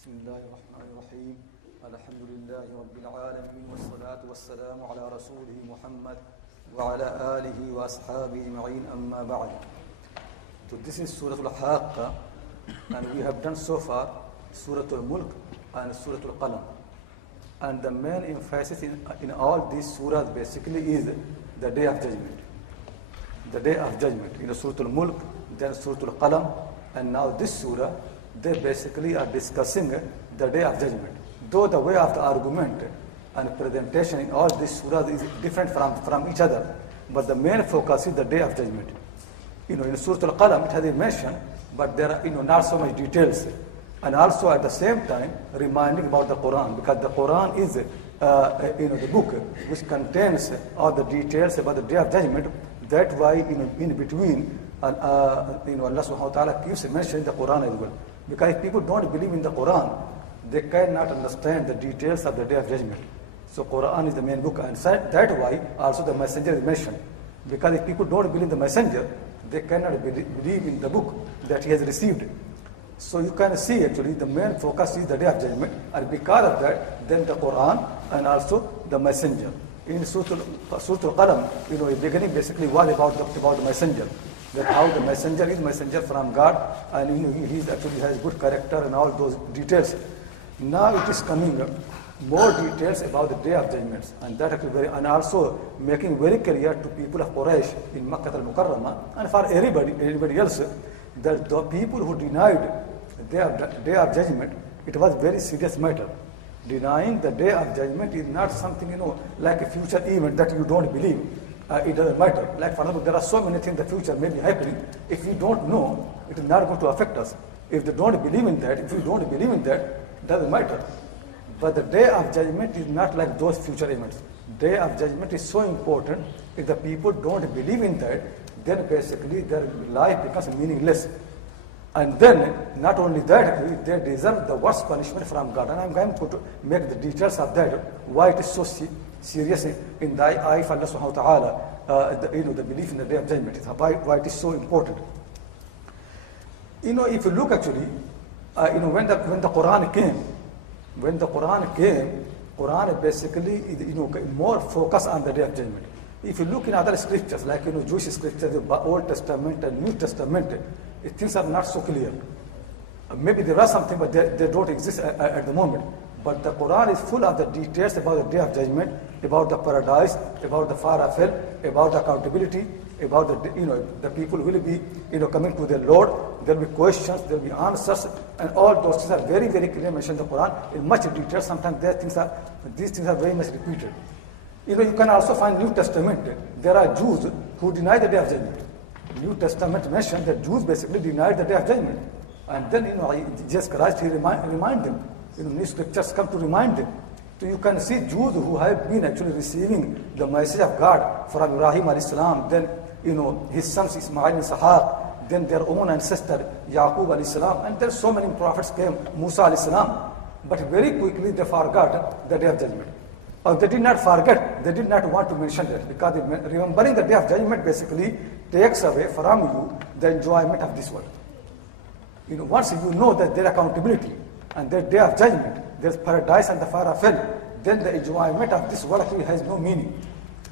بسم الله الرحمن الرحيم الحمد لله رب العالمين والصلاة والسلام على رسوله محمد وعلى آله وأصحابه أجمعين أما بعد. So this is Surah Al-Haaqqah, and we have done so far Surah Al-Mulk and Surah Al-Qalam. And the main emphasis in all these surahs basically is the Day of Judgment. The Day of Judgment. In Surah Al-Mulk, then Surah Al-Qalam, and now this surah, they basically are discussing the Day of Judgment. Though the way of the argument and presentation in all these surahs is different from each other, but the main focus is the Day of Judgment. In Surah Al-Qalam it has been mentioned, but there are not so much details. And also at the same time reminding about the Quran, because the Quran is the book which contains all the details about the Day of Judgment. That's why in between Allah subhanahu wa ta'ala keeps mentioning the Quran as well. Because if people don't believe in the Quran, they cannot understand the details of the Day of Judgment. So Quran is the main book, and that's why also the messenger is mentioned. Because if people don't believe in the messenger, they cannot believe in the book that he has received. So you can see actually the main focus is the Day of Judgment, and because of that, then the Quran and also the messenger. In Surah Al-Qalam, the beginning basically was about the messenger. That how the messenger is messenger from God, and he actually has good character and all those details. Now it is coming more details about the Day of Judgments, and that actually and also making very clear to people of Quraysh in Makkah al-Mukarramah and for everybody else, that the people who denied the Day of Judgment, it was very serious matter. Denying the Day of Judgment is not something like a future event that you don't believe. It doesn't matter. Like for example, there are so many things in the future may be happening. If we don't know, it is not going to affect us. If they don't believe in that, if we don't believe in that, it doesn't matter. But the Day of Judgment is not like those future events. Day of Judgment is so important. If the people don't believe in that, then basically their life becomes meaningless. And then, not only that, they deserve the worst punishment from God. And I'm going to make the details of that, why it is so serious in the eye of Allah subhanahu wa ta'ala, the belief in the Day of Judgment, why it is so important. If you look actually, when the Quran came, Quran basically more focus on the Day of Judgment. If you look in other scriptures, like Jewish scriptures, the Old Testament and New Testament, things are not so clear. Maybe there are something, but they don't exist at the moment. But the Quran is full of the details about the Day of Judgment, about the paradise, about the far afel, about the accountability, about the people will be coming to their Lord. There will be questions, there will be answers, and all those things are very, very clearly mentioned in the Quran in much detail. Sometimes these things are very much repeated. You can also find New Testament. There are Jews who deny the Day of Judgment. New Testament mentions that Jews basically denied the Day of Judgment, and then Jesus Christ, he remind them. New scriptures come to remind them. So you can see Jews who have been actually receiving the message of God from Ibrahim alayhi salam, then his sons Ismail and Ishaq, then their own ancestor Yaqub alayhi salam, and then so many prophets came, Musa alayhi salam. But very quickly they forgot the Day of Judgment. Or they did not forget, they did not want to mention that, because remembering the Day of Judgment basically takes away from you the enjoyment of this world. Once you know that there is accountability and the Day of Judgment, there's paradise and the far afel, then the enjoyment of this world actually has no meaning.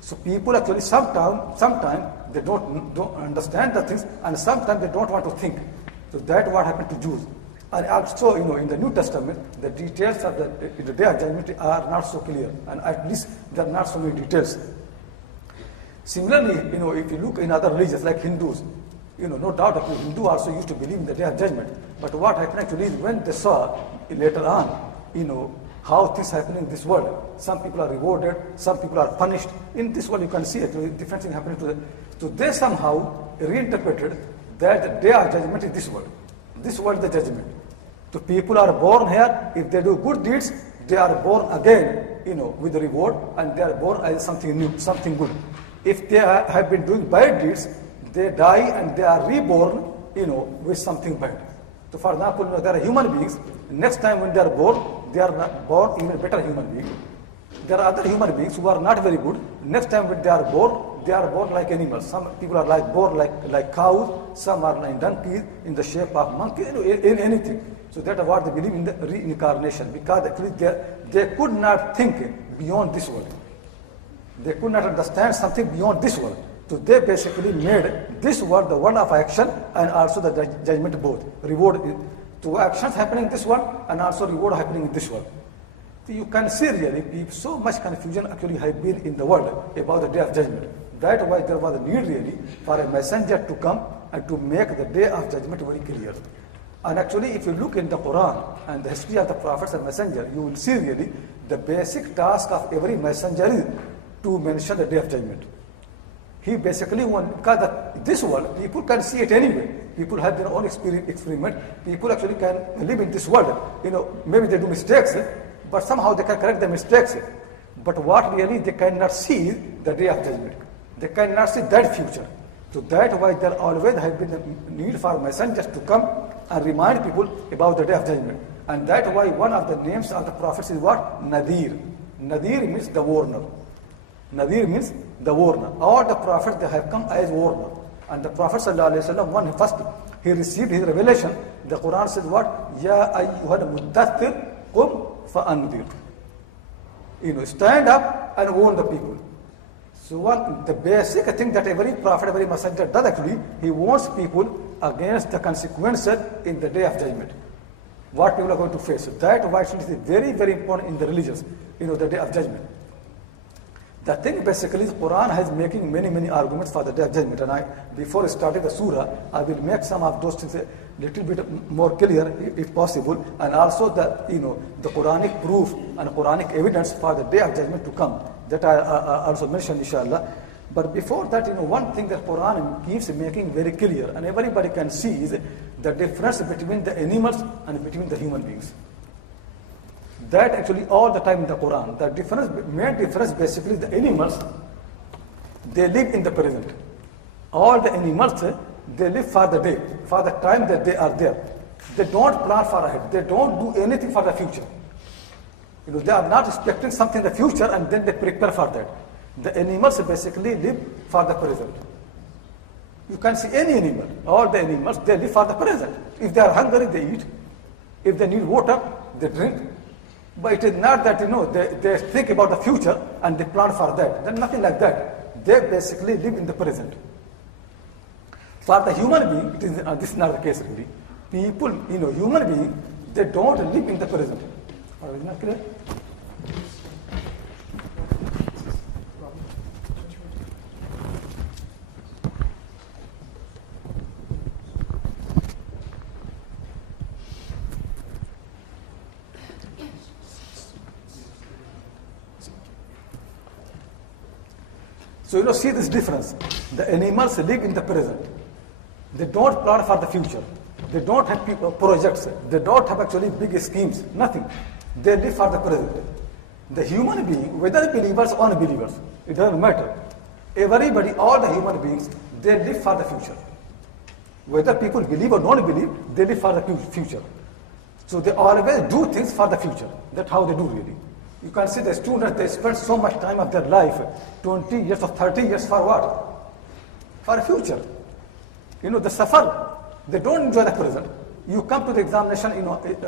So people actually sometimes they don't understand the things, and sometimes they don't want to think. So that's what happened to Jews. And also, in the New Testament, the details of the Day of Judgment are not so clear, and at least there are not so many details. Similarly, if you look in other religions like Hindus, no doubt that Hindu also used to believe in the Day of Judgment. But what happened actually is when they saw later on, how things happen in this world. Some people are rewarded, some people are punished. In this world, you can see actually different things happening to them. So they somehow reinterpreted that the Day of Judgment is this world. This world is the judgment. So people are born here. If they do good deeds, they are born again, with the reward, and they are born as something new, something good. If they have been doing bad deeds, they die and they are reborn, with something bad. So for example, there are human beings, next time when they are not born even better human beings. There are other human beings who are not very good. Next time when they are born like animals. Some people are born like cows, some are like donkeys in the shape of monkeys, in anything. So that's what they believe in the reincarnation, because actually they could not think beyond this world. They could not understand something beyond this world. So they basically made this world the world of action and also the judgment both. Reward to actions happening in this world and also reward happening in this world. So you can see really so much confusion actually has been in the world about the day of judgment. That's why there was a need really for a messenger to come and to make the day of judgment very clear. And actually if you look in the Quran and the history of the prophets and messenger, you will see really the basic task of every messenger is to mention the day of judgment. He basically because this world, people can see it anyway. People have their own experiment. People actually can live in this world. Maybe they do mistakes, but somehow they can correct the mistakes. But what really they cannot see is the day of judgment. They cannot see that future. So that's why there always has been the need for messengers to come and remind people about the day of judgment. And that's why one of the names of the prophets is what? Nadir. Nadir means the warner. Nadir means the warner. All the prophets, they have come as warner. And the Prophet ﷺ, when first he received his revelation, the Quran says what? Ya ayyuhal muddathir qum fa'andir. Stand up and warn the people. So the basic thing that every prophet, every messenger does actually, he warns people against the consequences in the day of judgment. What people are going to face. So that why it is very, very important in the religions, the day of judgment. The thing basically is Quran has making many, many arguments for the day of judgment. And before starting the surah, I will make some of those things a little bit more clear if possible. And also the Quranic proof and Quranic evidence for the day of judgment to come. That I also mentioned inshallah. But before that, one thing that Quran keeps making very clear and everybody can see is the difference between the animals and between the human beings. That actually all the time in the Quran, the main difference basically the animals, they live in the present. All the animals, they live for the day, for the time that they are there. They don't plan far ahead. They don't do anything for the future. They are not expecting something in the future and then they prepare for that. The animals basically live for the present. You can see any animal, all the animals, they live for the present. If they are hungry, they eat. If they need water, they drink. But it is not that, they think about the future and they plan for that. There's nothing like that. They basically live in the present. For the human being, this is not the case really. People, human beings, they don't live in the present. Is that clear? So see this difference. The animals live in the present. They don't plan for the future. They don't have projects. They don't have actually big schemes. Nothing. They live for the present. The human being, whether believers or unbelievers, it doesn't matter. Everybody, all the human beings, they live for the future. Whether people believe or don't believe, they live for the future. So they always do things for the future. That's how they do really. You can see the students, they spend so much time of their life, 20 years or 30 years for what? For the future. They suffer. They don't enjoy the present. You come to the examination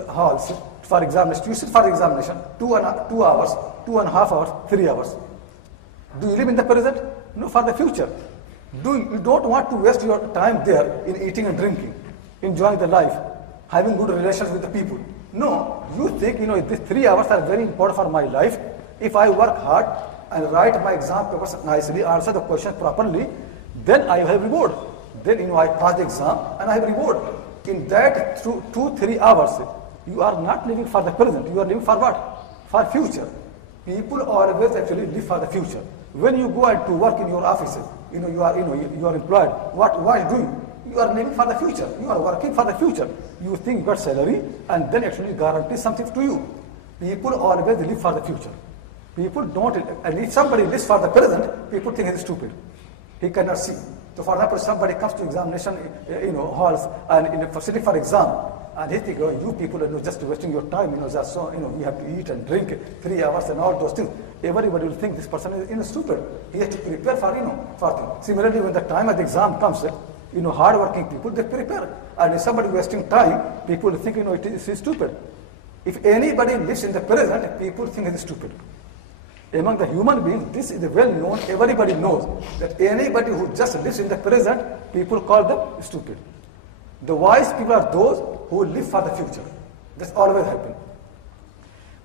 halls for examination. You sit for examination 2 hours, 2.5 hours, 3 hours. Do you live in the present? No, for the future. You don't want to waste your time there in eating and drinking, enjoying the life, having good relations with the people. No, you think, these 3 hours are very important for my life. If I work hard and write my exam papers nicely, answer the question properly, then I have reward. Then, I pass the exam and I have reward. In that 2-3 hours, you are not living for the present. You are living for what? For future. People always actually live for the future. When you go out to work in your offices, you are employed. What are you doing? You are living for the future. You are working for the future. You think you got salary and then actually guarantee something to you. People always live for the future. People don't, and if somebody lives for the present, people think he's stupid. He cannot see. So for example, somebody comes to examination, halls and sitting for exam, and he thinks, you people are just wasting your time, just so, we have to eat and drink 3 hours and all those things. Everybody will think this person is stupid. He has to prepare for, for things. Similarly, when the time of the exam comes, hard-working people, they prepare. And if somebody wasting time, people think, it is stupid. If anybody lives in the present, people think it is stupid. Among the human beings, this is well known, everybody knows that anybody who just lives in the present, people call them stupid. The wise people are those who live for the future. That's always happened.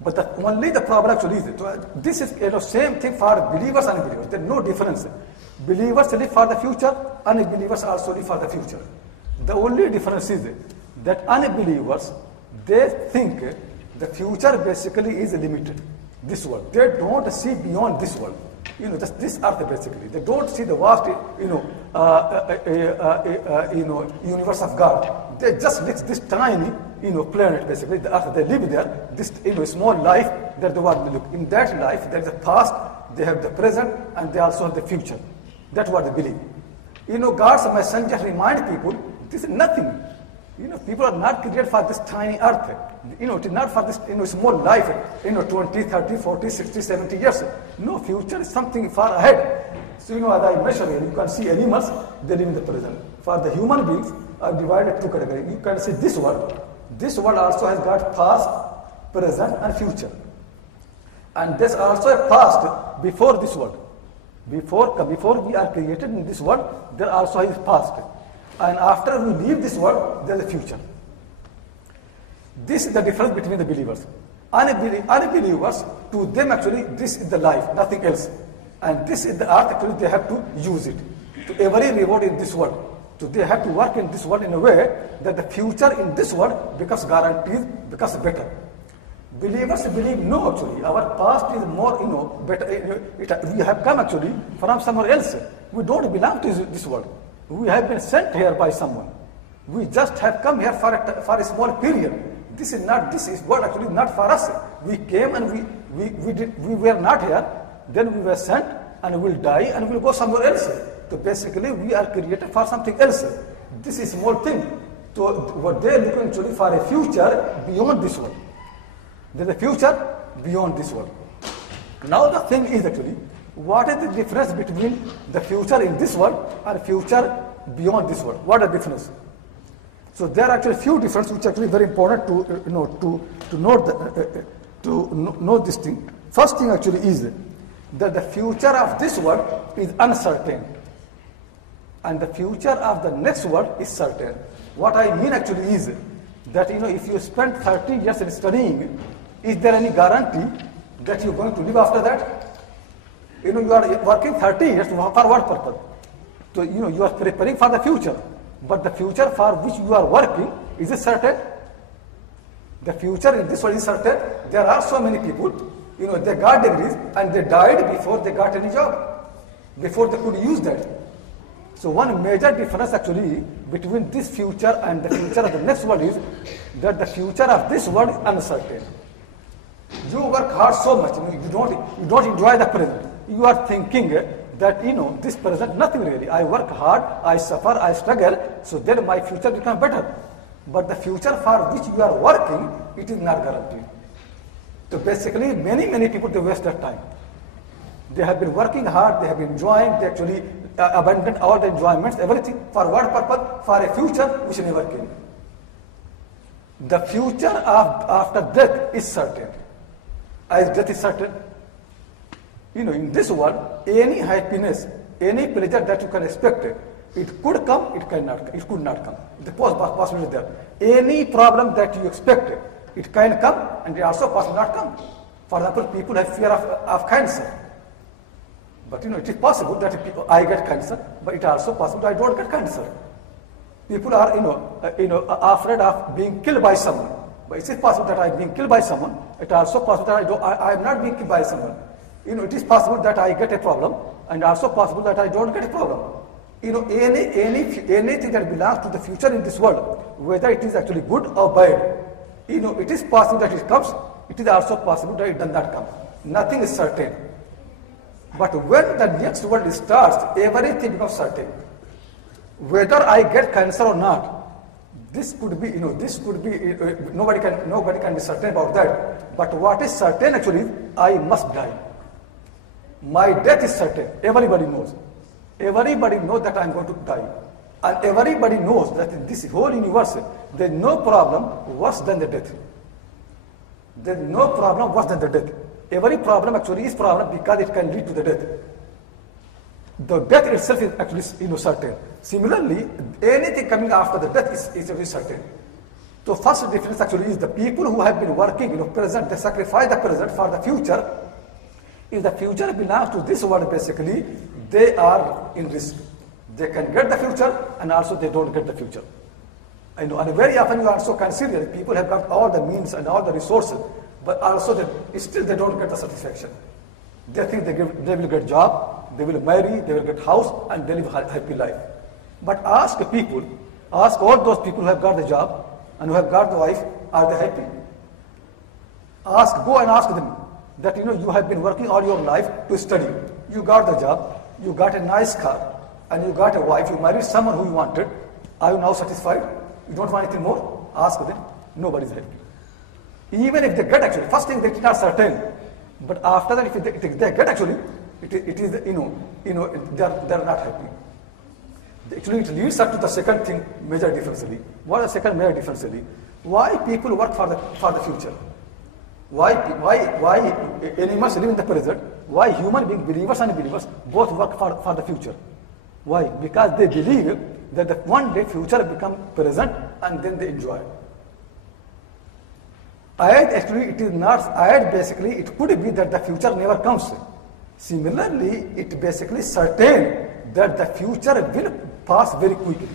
But only the problem actually is, this is same thing for believers and unbelievers. There is no difference. Believers live for the future, unbelievers also live for the future. The only difference is that unbelievers, they think the future basically is limited. This world. They don't see beyond this world. Just this earth basically. They don't see the vast, universe of God. They just live this tiny, planet basically, the earth. They live there. This, small life that they want to look. In that life, there is the past, they have the present, and they also have the future. That's what they believe. God's messenger remind people, this is nothing. People are not created for this tiny earth. It is not for this small life, 20, 30, 40, 60, 70 years. No, future is something far ahead. So, as I mentioned, you can see animals, they live in the present. For the human beings are divided into categories. You can see this world. This world also has got past, present, and future. And there's also a past before this world. Before we are created in this world, there also is past. And after we leave this world, there is a future. This is the difference between the believers. Unbelievers, to them actually, this is the life, nothing else. And this is the earth, actually they have to use it. To every reward in this world. So they have to work in this world in a way that the future in this world becomes guaranteed, becomes better. Believers believe, no, actually, our past is more, better. We have come actually from somewhere else. We don't belong to this world. We have been sent here by someone. We just have come here for a small period. This is what actually not for us. We came and we were not here. Then we were sent and we'll die and we'll go somewhere else. So basically we are created for something else. This is small thing. So what they are looking actually for a future beyond this world. There's a future beyond this world. Now the thing is actually, what is the difference between the future in this world and future beyond this world? What is the difference? So there are actually few differences which are actually very important to know this thing. First thing actually is that the future of this world is uncertain, and the future of the next world is certain. What I mean actually is that if you spend 30 years in studying, is there any guarantee that you're going to live after that? You are working 30 years for what purpose? So, you are preparing for the future. But the future for which you are working, is it certain? The future in this world is certain. There are so many people, they got degrees and they died before they got any job, before they could use that. So one major difference actually between this future and the future of the next world is that the future of this world is uncertain. You work hard so much, you don't enjoy the present. You are thinking that, this present, nothing really. I work hard, I suffer, I struggle, so then my future becomes better. But the future for which you are working, it is not guaranteed. So basically, many people, they waste their time. They have been working hard, they have been enjoying, they actually abandoned all the enjoyments, everything. For what purpose? For a future which never came. The future after death is certain. As death is certain. In this world, any happiness, any pleasure that you can expect, it could come, it could not come. The possibility there. Any problem that you expect, it can come and it also possibly not come. For example, people have fear of cancer. But it is possible that I get cancer, but it is also possible that I don't get cancer. People are afraid of being killed by someone. But it is possible that I am being killed by someone. It is also possible that I am not being killed by someone. It is possible that I get a problem, and also possible that I don't get a problem. Anything that belongs to the future in this world, whether it is actually good or bad, it is possible that it comes. It is also possible that it does not come. Nothing is certain. But when the next world starts, everything becomes certain. Whether I get cancer or not, this could be, nobody can be certain about that. But what is certain actually, I must die. My death is certain. Everybody knows. Everybody knows that I am going to die. And everybody knows that in this whole universe, there is no problem worse than the death. There is no problem worse than the death. Every problem actually is problem because it can lead to the death. The death itself is actually certain. Similarly, anything coming after the death is actually certain. So first difference actually is the people who have been working, present, they sacrifice the present for the future. If the future belongs to this world, basically, they are in risk. They can get the future, and also they don't get the future. And very often you also consider that people have got all the means and all the resources, but also still they don't get the satisfaction. They think they will get job, they will marry, they will get house, and they live a happy life. But ask people, ask all those people who have got the job and who have got the wife, are they happy? Go and ask them that you have been working all your life to study. You got the job, you got a nice car, and you got a wife, you married someone who you wanted. Are you now satisfied? You don't want anything more? Ask them. Nobody's happy. Even if they get actually, first thing they are not certain. But after that, if they get actually, it is they are not happy. Actually, it leads up to the second thing, major differentially. What is the second major differentially? Why people work for the future? Why animals live in the present? Why human beings, believers and unbelievers, both work for the future? Why? Because they believe that one day future become present and then they enjoy. Ayat actually it is not ayat basically it could be that the future never comes. Similarly, it basically certain that the future will pass very quickly.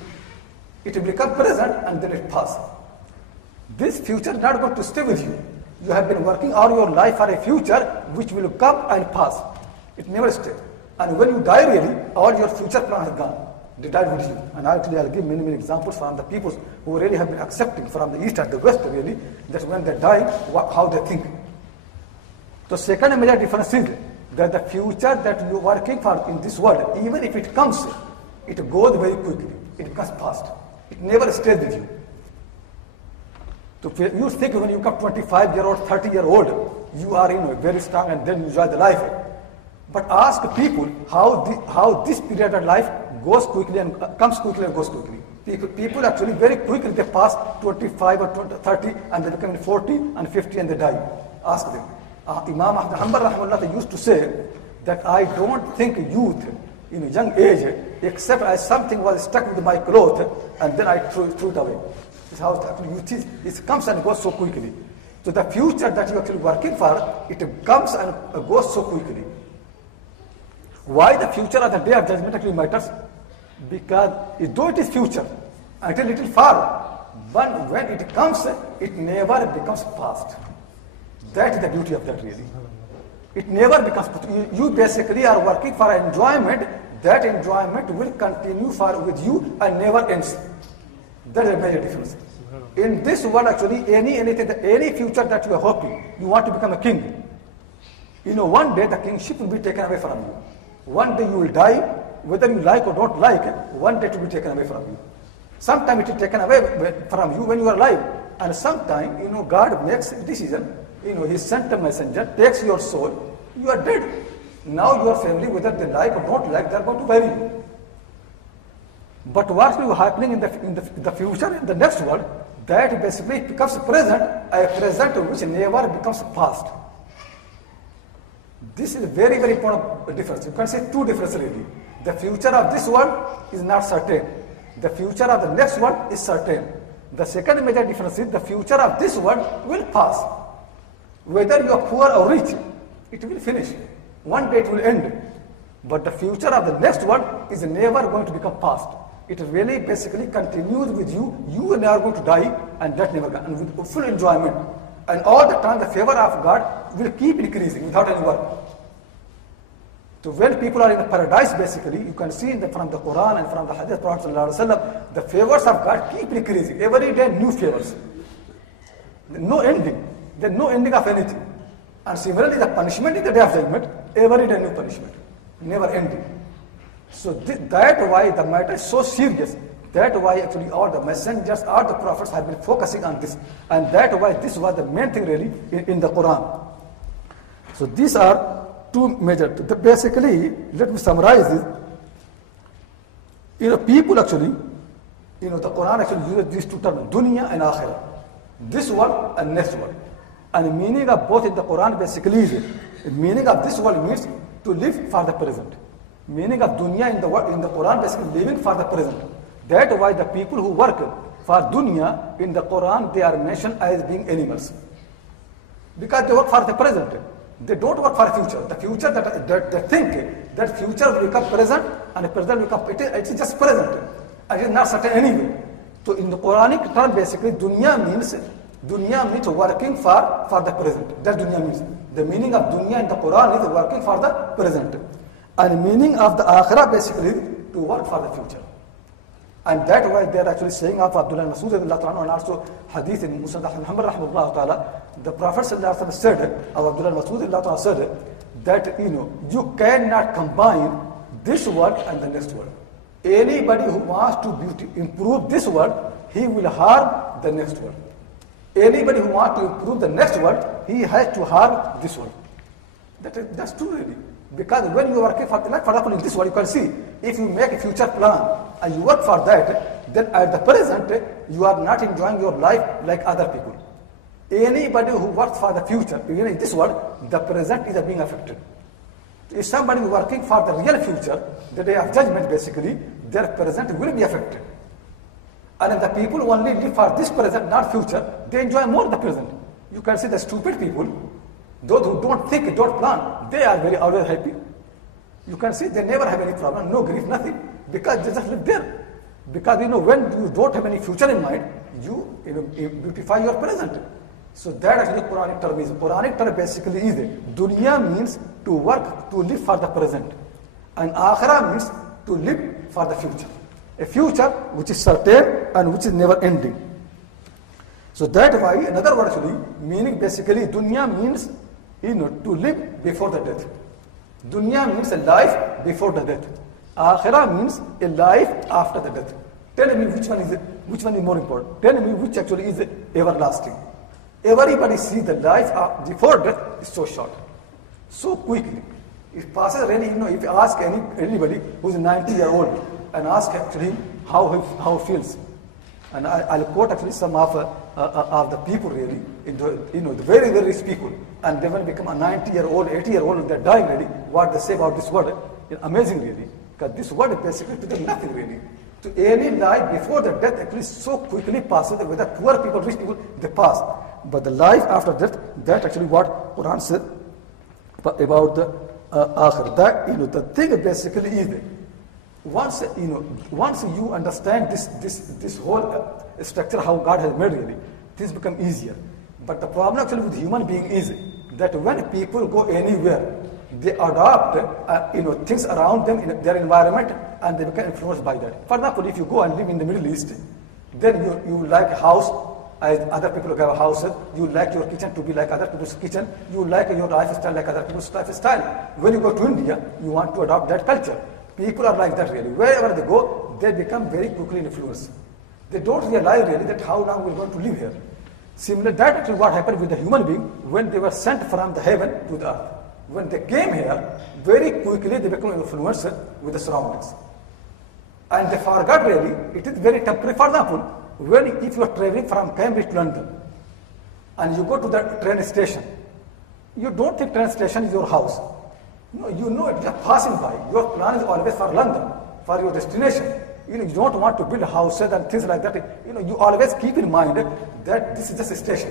It will become present and then it passes. This future is not going to stay with you. You have been working all your life for a future which will come and pass. It never stays. And when you die really, all your future plan has gone. They died with you. And actually I'll give many examples from the people who really have been accepting from the east and the west really, that when they die, how they think. The second major difference is that the future that you are working for in this world, even if it comes, it goes very quickly. It becomes past. It never stays with you. So you think when you become 25-year-old, 30-year-old, you are very strong and then you enjoy the life. But ask people how this period of life goes quickly and comes quickly and goes quickly. People actually very quickly they pass 25 or 30 and they become 40 and 50 and they die. Ask them. Imam Ahmad Hanbal rahimahullah used to say that I don't think youth in a young age except as something was stuck with my cloth and then I threw it away. This is how actually youth is. It comes and goes so quickly. So the future that you are actually working for, it comes and goes so quickly. Why the future of the day of judgment actually matters? Because though it is future, until it is far, but when it comes, it never becomes past. That is the beauty of that really. It never becomes past. You basically are working for enjoyment. That enjoyment will continue with you and never ends. That is a major difference. In this world actually, any future that you are hoping, you want to become a king. One day the kingship will be taken away from you. One day you will die, whether you like or don't like, one day it will be taken away from you. Sometime it is taken away from you when you are alive. And sometime, God makes a decision, He sent a messenger, takes your soul, you are dead. Now your family, whether they like or don't like, they are going to bury you. But what will be happening in the future, in the next world, that basically becomes present, a present which never becomes past. This is a very important difference. You can say two differences really. The future of this world is not certain. The future of the next world is certain. The second major difference is the future of this world will pass. Whether you are poor or rich, it will finish. One day it will end. But the future of the next world is never going to become past. It really basically continues with you. You and I are going to die, and that never goes. And with full enjoyment. And all the time the favor of God will keep increasing without any work. So when people are in the paradise, basically, you can see from the Quran and from the Hadith Prophet ﷺ, the favors of God keep increasing. Every day new favors. No ending. There's no ending of anything. And similarly, the punishment in the day of judgment, every day new punishment. Never ending. So that's why the matter is so serious. That's why actually all the messengers, all the prophets have been focusing on this. And that's why this was the main thing really in the Quran. So these are two major. Basically, let me summarize this. People actually, the Quran actually uses these two terms, dunya and akhirah. This world and next world. And the meaning of both in the Quran basically is, the meaning of this world means to live for the present. Meaning of dunya in the Quran basically living for the present. That's why the people who work for dunya in the Quran, they are mentioned as being animals. Because they work for the present. They don't work for the future. The future that they think that future will become present and the present will become, it is just present. It is not certain anyway. So in the Quranic term basically dunya means working for the present. That dunya means. The meaning of dunya in the Quran is working for the present. And meaning of the akhirah basically is to work for the future. And that's why they are actually saying of Abdullah Masud and also hadith in Musnad Muhammad rahimahullah ta'ala, the Prophet said, of Abdullah Masud said that you cannot combine this world and the next world. Anybody who wants to improve this world, he will harm the next world. Anybody who wants to improve the next world, he has to harm this world. That's true really. Because when you are working for example in this world, you can see, if you make a future plan and you work for that, then at the present, you are not enjoying your life like other people. Anybody who works for the future, even in this world, the present is being affected. If somebody is working for the real future, the day of judgment basically, their present will be affected. And if the people who only live for this present, not future, they enjoy more the present. You can see the stupid people, those who don't think, don't plan, they are very always happy. You can see they never have any problem, no grief, nothing, because they just live there. Because when you don't have any future in mind, you beautify your present. So that actually Quranic term is. Quranic term basically is dunya means to work, to live for the present. And akhirah means to live for the future. A future which is certain and which is never ending. So that's why another word actually, meaning basically dunya means to live before the death. Dunya means a life before the death. Akhirah means a life after the death. Tell me which one is more important. Tell me which actually is everlasting. Everybody sees the life before death is so short, so quickly. It passes really, if you ask anybody who's 90-year-old and ask actually how he feels. And I'll quote actually some of the people really, the very, very rich people. And they will become a 90-year-old, 80-year-old, they're dying really. What they say about this word is amazing really. Because this word is basically to them nothing really. To any life before the death actually so quickly passes, whether poor people, rich people, they pass. But the life after death, that's actually what Quran said about the akhir. That, the thing basically is that once you understand this whole structure, how God has made really, things become easier. But the problem actually with human being is that when people go anywhere, they adopt things around them in their environment and they become influenced by that. For example, if you go and live in the Middle East, then you like a house as other people have houses, you like your kitchen to be like other people's kitchen, you like your lifestyle like other people's lifestyle. When you go to India, you want to adopt that culture. People are like that really. Wherever they go, they become very quickly influenced. They don't realize really that how long we're going to live here. Similarly, that actually what happened with the human being when they were sent from the heaven to the earth. When they came here, very quickly they become influenced with the surroundings. And they forgot really, it is very temporary. For example, if you are traveling from Cambridge to London, and you go to the train station, you don't think train station is your house. No, it's just passing by. Your plan is always for London, for your destination. You don't want to build houses and things like that. You always keep in mind that this is just a station.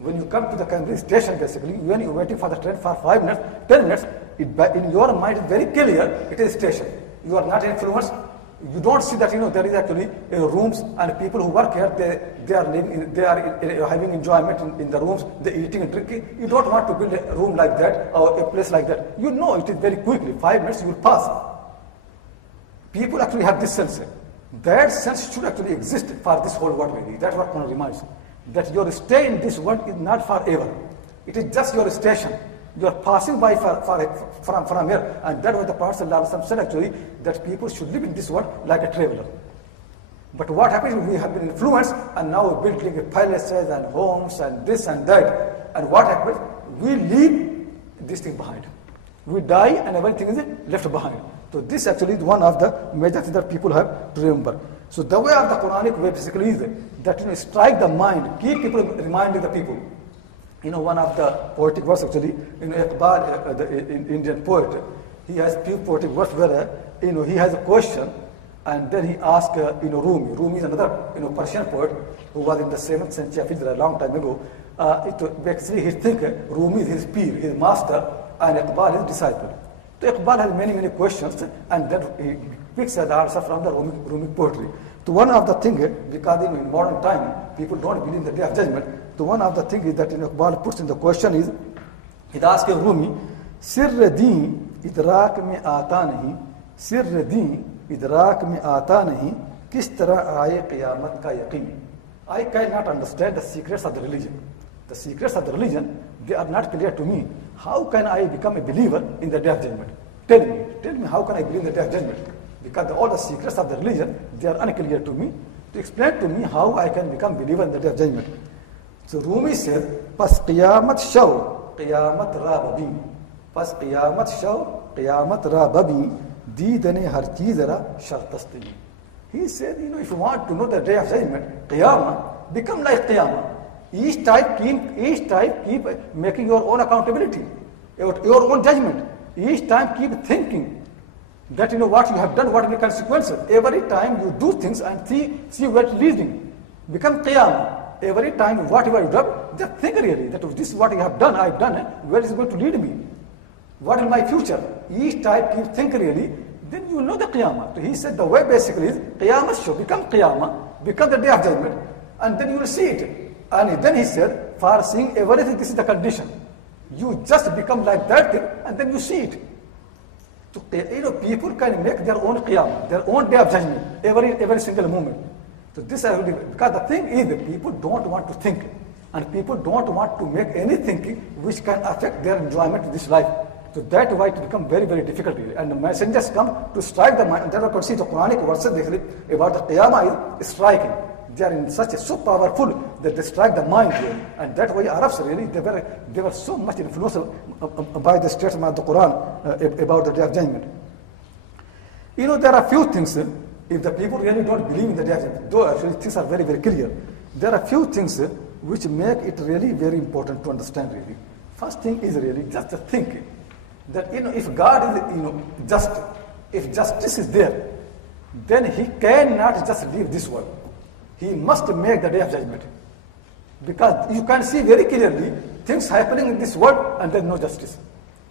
When you come to the Cambridge station, basically, when you're waiting for the train for 5 minutes, 10 minutes, in your mind it's very clear it is a station. You are not influenced. You don't see that there is actually rooms and people who work here, they are living, they are having enjoyment in the rooms, they are eating and drinking. You don't want to build a room like that or a place like that. You know it is very quickly. 5 minutes you will pass. People actually have this sense. That sense should actually exist for this whole world really. That's what Quran reminds. That your stay in this world is not forever. It is just your station. You are passing by from here. And that was the Prophet ﷺ said actually that people should live in this world like a traveler. But what happens is we have been influenced and now we're building palaces and homes and this and that. And what happens? We leave this thing behind. We die and everything is left behind. So this actually is one of the major things that people have to remember. So the way of the Quranic way basically is that strike the mind, keep people reminding the people. One of the poetic verse actually, Iqbal, the Indian poet, he has few poetic verse where he has a question, and then he asks Rumi. Rumi is another Persian poet who was in the 7th century of Israel a long time ago. Basically he thinks Rumi is his peer, his master, and Iqbal is his disciple. So Iqbal has many questions, and then he picks the answer from the Rumi poetry. So one of the things, because in modern time people don't believe in the day of judgment, so one of the things is that Iqbal puts in the question is, he asks Rumi, Sirr deen idrak mein aata nahi, Sirr deen idrak mein aata nahi, kis tarah aaye qiyamat ka yaqeen. I cannot understand the secrets of the religion. The secrets of the religion, they are not clear to me. How can I become a believer in the day of judgment? Tell me how can I believe in the day of judgment? Because all the secrets of the religion, they are unclear to me. To explain to me how I can become believer in the day of judgment. So Rumi says, Pas qiyamat shaw, qiyamat rababi. Pas qiyamat shaw, qiyamat rababi. Deedane har cheez ra shartastini. He said, if you want to know the day of judgment, qiyamah, become like qiyamah. Each type keep making your own accountability, your own judgment. Each time keep thinking that what you have done, what are the consequences. Every time you do things and see where it's leading. Become qiyamah. Every time whatever you do, just think really that this is what you have done, I've done it, where is it going to lead me? What is my future? Each type keep thinking really, then you know the qiyamah. So he said the way basically is qiyamah should become qiyamah, become the day of judgment, and then you will see it. And then he said, for seeing everything, this is the condition. You just become like that thing, and then you see it. So, people can make their own qiyamah, their own day of judgment, every single moment. So this is because the thing is that people don't want to think, and people don't want to make any thinking which can affect their enjoyment in this life. So that's why it becomes very, very difficult. And the messengers come to strike the mind. And then you can see the Quranic verses about the qiyamah is striking. They are in such so powerful that they strike the mind here. And that way Arabs really, they were so much influenced by the statement of the Quran about the day of judgment. There are few things, if the people really don't believe in the day of judgment, though actually things are very, very clear, there are few things which make it really very important to understand really. First thing is really just to think that if God is just, if justice is there, then he cannot just leave this world. He must make the day of judgment. Because you can see very clearly things happening in this world and there is no justice.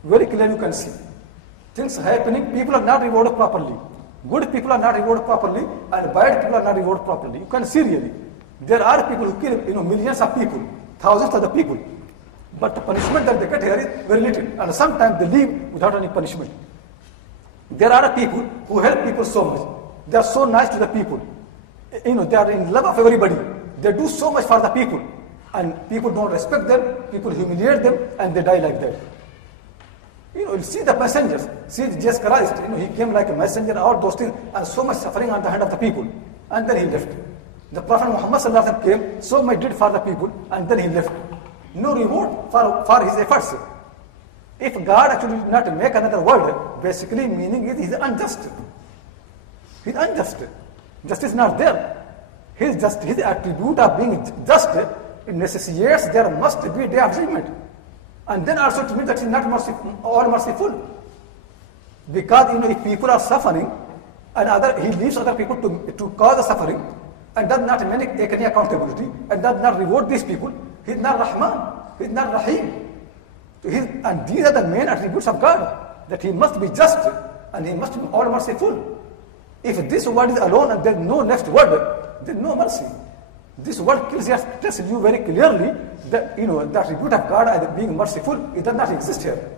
Very clearly you can see. Things happening, people are not rewarded properly. Good people are not rewarded properly and bad people are not rewarded properly. You can see really. There are people who kill millions of people, thousands of the people. But the punishment that they get here is very little. And sometimes they leave without any punishment. There are people who help people so much. They are so nice to the people. They are in love of everybody. They do so much for the people. And people don't respect them, people humiliate them, and they die like that. You see the messengers, see Jesus Christ, he came like a messenger, all those things, and so much suffering on the hand of the people. And then he left. The Prophet Muhammad sallallahu alaihi wasallam came, so much did for the people, and then he left. No reward for his efforts. If God actually did not make another world, basically meaning it is unjust. He's unjust. Justice is not there. His attribute of being just necessitates there must be a day of judgment. And then also to me that is not merciful, all merciful. Because if people are suffering and he leaves other people to cause the suffering and does not take any accountability and does not reward these people, he is not Rahman, he is not Rahim. And these are the main attributes of God, that he must be just and he must be all merciful. If this word is alone and there is no next word, there is no mercy. This word tells you very clearly that the attribute of God as being merciful, it does not exist here.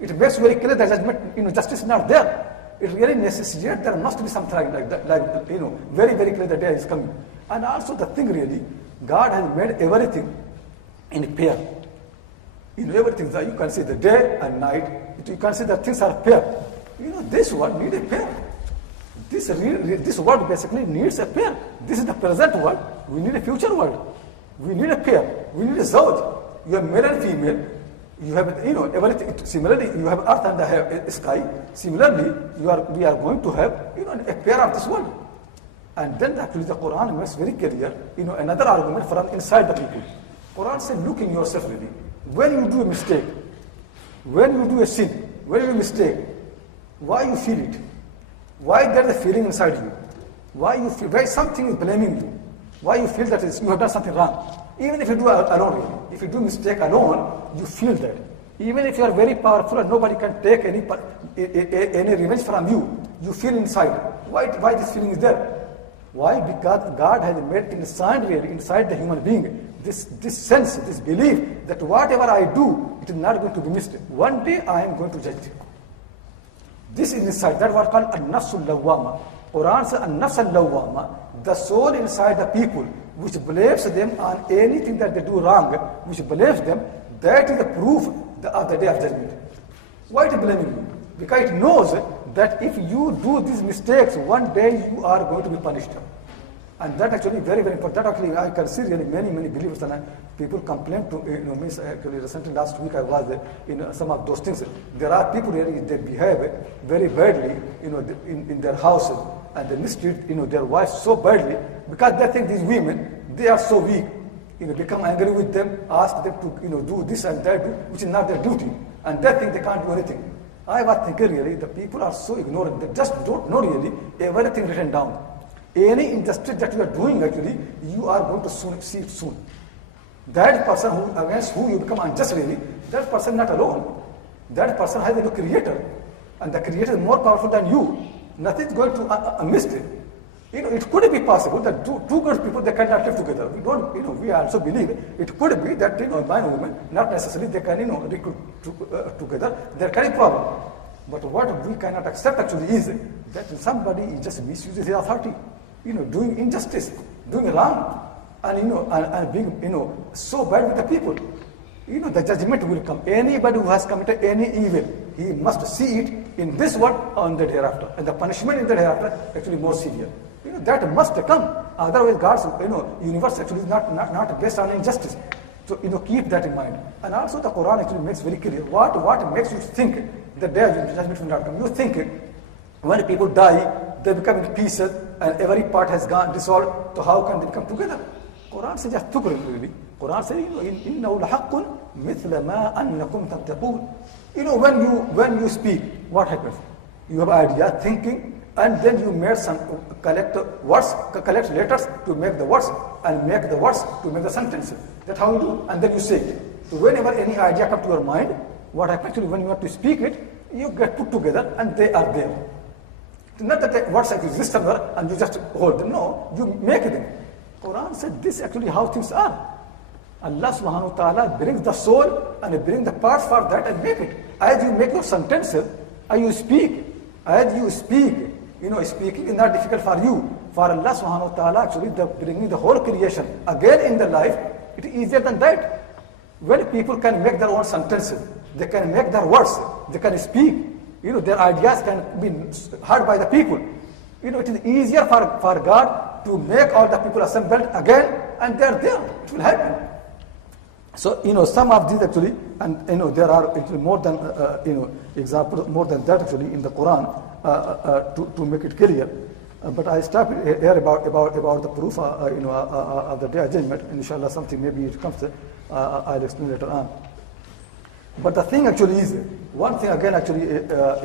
It makes very clear that judgment, justice is not there. It really necessitates there must be something like that, very, very clear the day is coming. And also the thing really, God has made everything in pair. Everything, you can see the day and night, you can see that things are pair. This world needs a pair. This world basically needs a pair. This is the present world. We need a future world. We need a pair. We need a zawj. You have male and female. You have everything. Similarly, you have earth and the sky. Similarly, we are going to have a pair of this world. And then actually the Quran makes very clear, another argument from inside the people. Quran says, look in yourself really. When you do a mistake, when you do a sin, when you do a mistake, why you feel it? Why there is a feeling inside you? Why you feel, why something is blaming you? Why you feel that you have done something wrong? Even if you do alone really. If you do mistake alone, you feel that. Even if you are very powerful and nobody can take any revenge from you, you feel inside. Why this feeling is there? Why? Because God has made inside the human being this sense, this belief that whatever I do, it is not going to be missed. One day I am going to judge. This is inside. That's what called an-nafsul lawwama. Quran says an-nafsul lawwama, the soul inside the people, which believes them on anything that they do wrong, which believes them, that is the proof of the day of judgment. Why it blaming you? Because it knows that if you do these mistakes, one day you are going to be punished. And that actually very, very important. That actually I can see really many believers and people complain to me. Actually, recently last week I was in some of those things. There are people really, they behave very badly, in their houses, and they mistreat their wives so badly because they think these women, they are so weak. Become angry with them, ask them to do this and that, which is not their duty, and they think they can't do anything. I was thinking really, the people are so ignorant, they just don't know really everything written down. Any injustice that you are doing actually, you are going to see it soon. That person against who you become unjust really, that person not alone. That person has a creator, and the creator is more powerful than you. Nothing is going to miss it. It could be possible that two good people, they cannot live together. We don't, we also believe it could be that, man and woman, not necessarily they can, recruit together. There can be problem. But what we cannot accept actually is that somebody just misuses his authority, doing injustice, doing wrong, and being, so bad with the people. The judgment will come. Anybody who has committed any evil, he must see it in this world on the hereafter. And the punishment in the hereafter actually more severe. That must come. Otherwise, God's universe actually is not based on injustice. So keep that in mind. And also the Quran actually makes very clear what makes you think the day of judgment will not come. You think when people die, they become in pieces and every part has gone dissolved. So how can they come together? Quran says just really. Quran says إِنَّهُ لَحَقٌّ مِثْلَ مَا أَنَّكُمْ تَتَّقُونَ. When you speak, what happens? You have idea, thinking, and then you made some collect letters to make the words, and make the words to make the sentences. That's how you do, and then you say it. So whenever any idea comes to your mind, what happens when you have to speak it, you get put together and they are there. It's not that the words exist somewhere and you just hold them. No, you make them. Quran said this actually how things are. Allah subhanahu wa ta'ala brings the soul and brings the parts for that and make it. As you make your sentences, as you speak, speaking is not difficult for you. For Allah subhanahu wa ta'ala actually bringing the whole creation again in the life, it is easier than that. When people can make their own sentences, they can make their words, they can speak, their ideas can be heard by the people. It is easier for God to make all the people assembled again, and they are there. It will happen. So, some of these actually, and there are actually more than, examples, more than that actually in the Quran to make it clear. But I stop here about the proof, of the day of judgment. Inshallah, something maybe it comes, I'll explain later on. But the thing actually is, one thing again actually,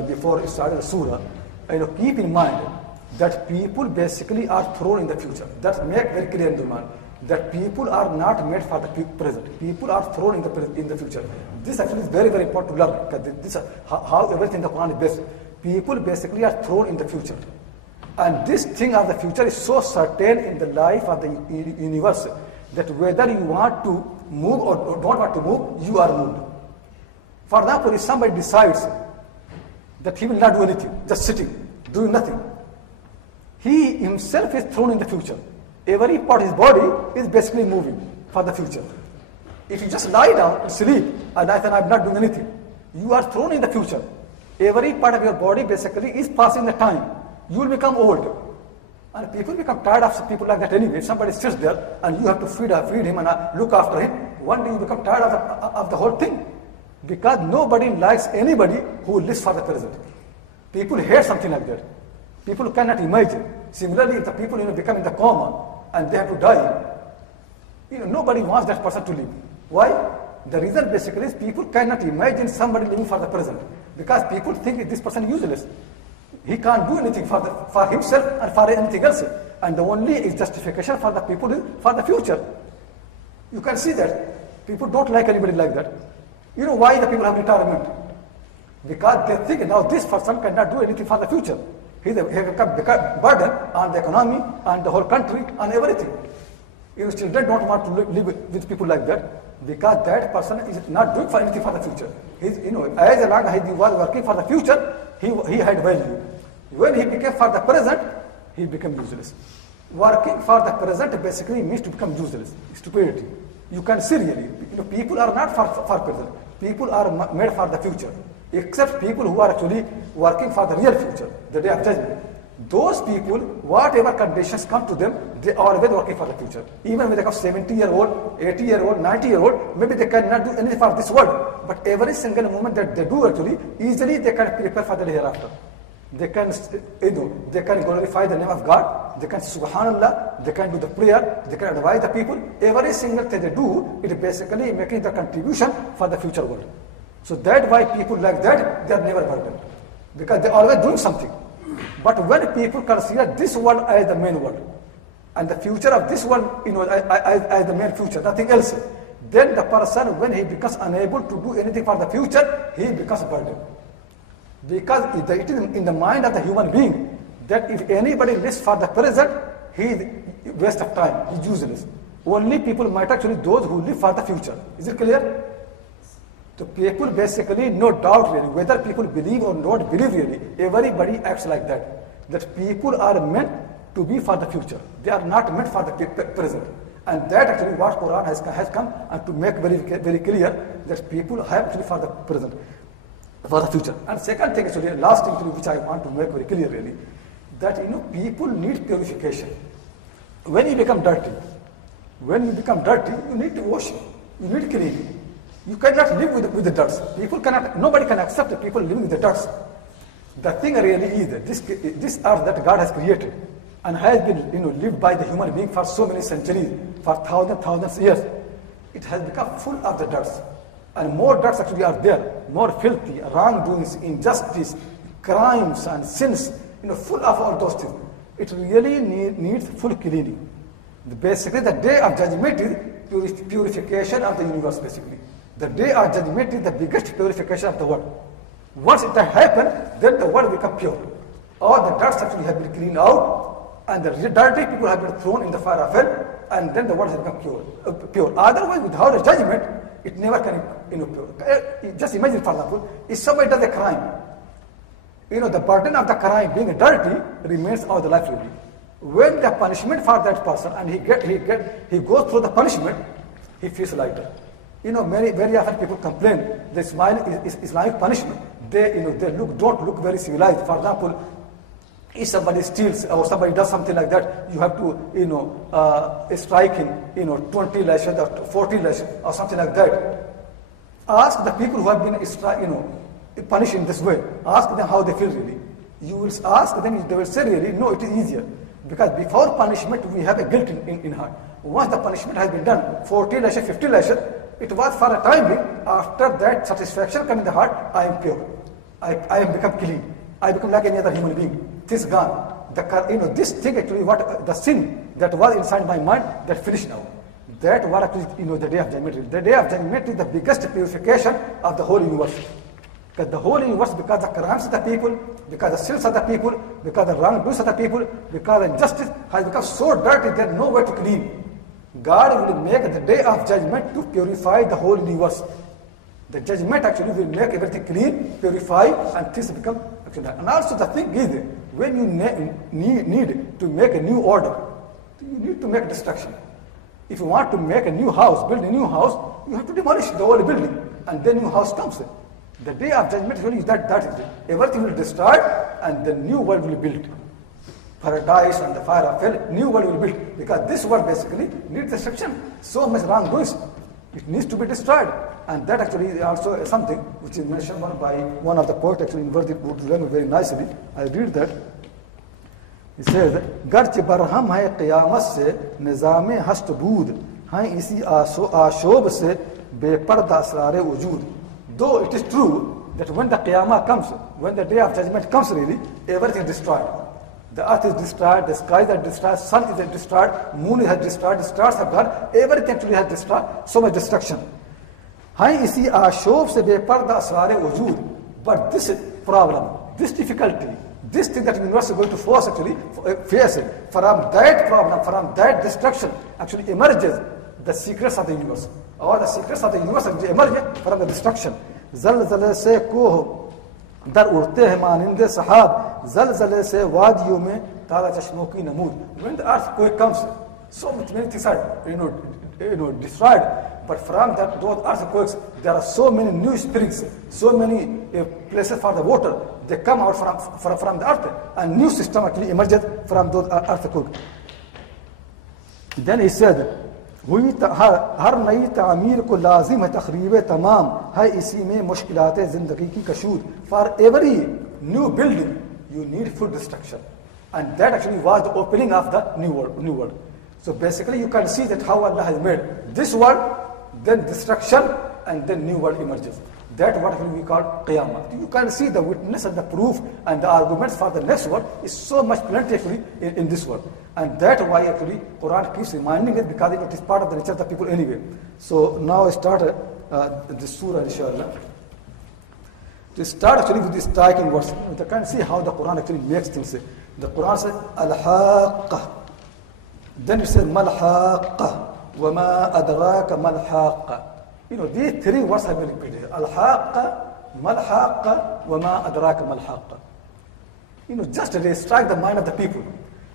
before it started the surah, keep in mind that people basically are thrown in the future. That make very clear in the mind. That people are not made for the present. People are thrown in the future. This actually is very, very important to learn, because this is how everything in the Quran is based. People basically are thrown in the future. And this thing of the future is so certain in the life of the universe that whether you want to move or don't want to move, you are moved. For example, if somebody decides that he will not do anything, just sitting, doing nothing, he himself is thrown in the future. Every part of his body is basically moving for the future. If you just lie down and sleep, and I think I'm not doing anything, you are thrown in the future. Every part of your body basically is passing the time. You will become old. And people become tired of people like that anyway. Somebody sits there and you have to feed him and look after him. One day you become tired of the whole thing. Because nobody likes anybody who lives for the present. People hate something like that. People cannot imagine. Similarly, if the people become in the coma and they have to die, nobody wants that person to live. Why? The reason basically is people cannot imagine somebody living for the present, because people think this person is useless. He can't do anything for himself and for anything else. And the only justification for the people is for the future. You can see that. People don't like anybody like that. You know why the people have retirement? Because they think now this person cannot do anything for the future. He has become burden on the economy, on the whole country, on everything. Children don't want to live with people like that, because that person is not doing for anything for the future. As long as he was working for the future, he had value. When he became for the present, he became useless. Working for the present basically means to become useless, stupidity. You can see really, people are not for present. People are made for the future, except people who are actually working for the real future, the day of judgment. Those people, whatever conditions come to them, they are always working for the future. Even when they become 70-year-old, 80-year-old, 90-year-old, maybe they cannot do anything for this world. But every single moment that they do actually, easily they can prepare for the hereafter. They can, they can glorify the name of God. They can subhanallah. They can do the prayer. They can advise the people. Every single thing they do, it is basically making the contribution for the future world. So that's why people like that, they are never burdened, because they are always doing something. But when people consider this world as the main world, and the future of this world, as the main future, nothing else, then the person, when he becomes unable to do anything for the future, he becomes burdened. Because it is in the mind of the human being that if anybody lives for the present, he is a waste of time, he is useless. Only people might actually those who live for the future. Is it clear? So people basically, no doubt really, whether people believe or not believe really, everybody acts like that. That people are meant to be for the future. They are not meant for the present. And that actually what Quran has come and to make very, very clear that people have actually for the present, for the future. And second thing actually, last thing which I want to make very clear really, that people need purification. When you become dirty, you need to wash, you need cleaning. You cannot live with the dirt. Nobody can accept the people living with the dirt. The thing really is that this earth that God has created and has been lived by the human being for so many centuries, for thousands of years, it has become full of the dirt. And more dirt actually are there, more filthy, wrongdoings, injustice, crimes and sins, full of all those things. It really needs full cleaning. Basically, the day of judgment is purification of the universe, basically. The day of judgment is the biggest purification of the world. Once it has happened, then the world becomes pure. All the dirt actually have been cleaned out, and the dirty people have been thrown in the fire of hell, and then the world has become pure. Otherwise, without a judgment, it never can pure. Just imagine, for example, if somebody does a crime, the burden of the crime being dirty remains all the life really. When the punishment for that person, and he goes through the punishment, he feels lighter. Very often people complain the Islamic punishment. They don't look very civilized. For example, if somebody steals or somebody does something like that, you have to strike him 20 lashes or 40 lashes or something like that. Ask the people who have been punished in this way. Ask them how they feel really. You will ask them, they will say really, no, it is easier. Because before punishment, we have a guilt in heart. Once the punishment has been done, 40 lashes, 50 lashes, it was for a time being. After that satisfaction comes in the heart, I am pure. I have become clean. I become like any other human being. This gone. This thing actually, the sin that was inside my mind, that finished now. That was actually, the day of judgment. The day of judgment is the biggest purification of the whole universe. Because the whole universe, because the crimes of the people, because the sins of the people, because the wrongdoings of the people, because the injustice has become so dirty, there is no way to clean. God will make the day of judgment to purify the whole universe. The judgment actually will make everything clean, purify, and things become actually. And also the thing is, when you need to make a new order, you need to make destruction. If you want to make a new house, build a new house, you have to demolish the old building, and then new house comes in. The day of judgment really is that is it. Everything will destroy, and the new world will be built. Paradise and the fire of hell, new world will be built. Because this world basically needs destruction. So much wrongdoings. It needs to be destroyed. And that actually is also something which is mentioned by one of the poets actually in Urdu language very nicely. I read that. He says, Garch barham hai qiyamat se nizam hast bood hai isi ashob se beparda asrar wujud. Though it is true that when the qiyamah comes, when the day of judgment comes really, everything is destroyed. The earth is destroyed, the skies are destroyed, sun is destroyed, moon is destroyed, the stars have gone, everything actually has destroyed, so much destruction. Hai isi ashob se beparda asrar wujud. But this problem, this difficulty, this thing that the universe is going to face from that problem, from that destruction, actually emerges the secrets of the universe. Or the secrets of the universe emerge from the destruction. Zalzale se koh dar urte hai maninde sahab, zalzale se wadiyon mein tala chashmon ki namud. When the earthquake comes, so many things are destroyed. But from those earthquakes, there are so many new springs, so many places for the water. They come out from the earth, and new system actually emerges from those earthquakes. Then he said, हर नई तामीर को लाजिम है तखरीब तमाम है इसी में मुश्किलात ज़िंदगी की कशूद. For every new building, you need full destruction. And that actually was the opening of the new world. So basically you can see that how Allah has made this world, then destruction, and then new world emerges. That's what we call Qiyamah. You can see the witness and the proof and the arguments for the next world is so much plenty actually in this world. And that's why actually Quran keeps reminding it, because it is part of the nature of the people anyway. So now I start this surah inshallah. To start actually with this striking verse, you can see how the Quran actually makes things. The Quran says, Al-Haaqqah. Then it says, Mal-Haaqqah. وَمَا أَدْرَاكَ مَا الْحَاقَّةُ. These three words have been repeated. Al-Haaqqah, Mal-Haaqqah, وَمَا أَدْرَاكَ مَا just they strike the mind of the people.